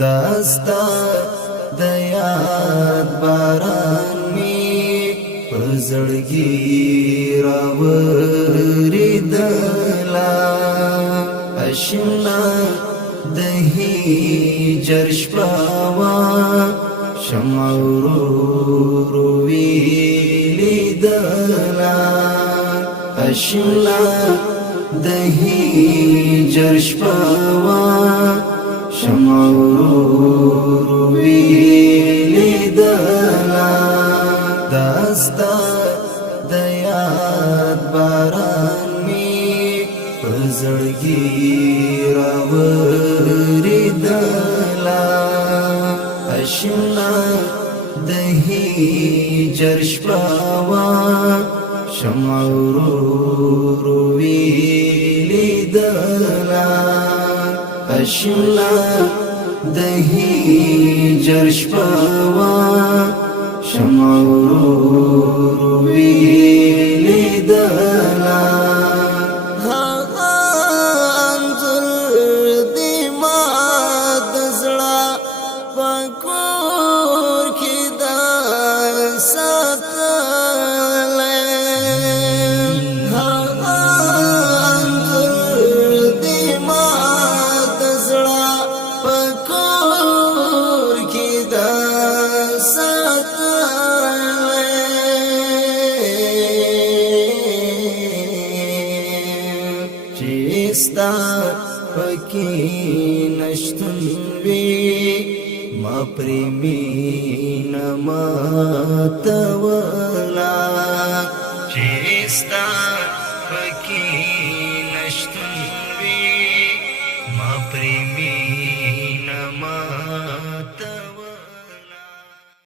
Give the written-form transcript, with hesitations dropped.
داستا د یاد باران می پزړګي راوریدلا اشنا د هجر شپوا شمعورو ویلیدلا اشنا د هجر شپوا شمعورو ویلیدلا داستا د یاد باران می پزړګي راوریدلا اشنا د هجر شپوا شمعورو ویلیدلا اشنا د هجر شپوا شمعورو ویلیدلا انظر دی ما د زړه پکور کې دا ساتلې چیستا پکی نشتن وی ما پریمین ما تولا چیستا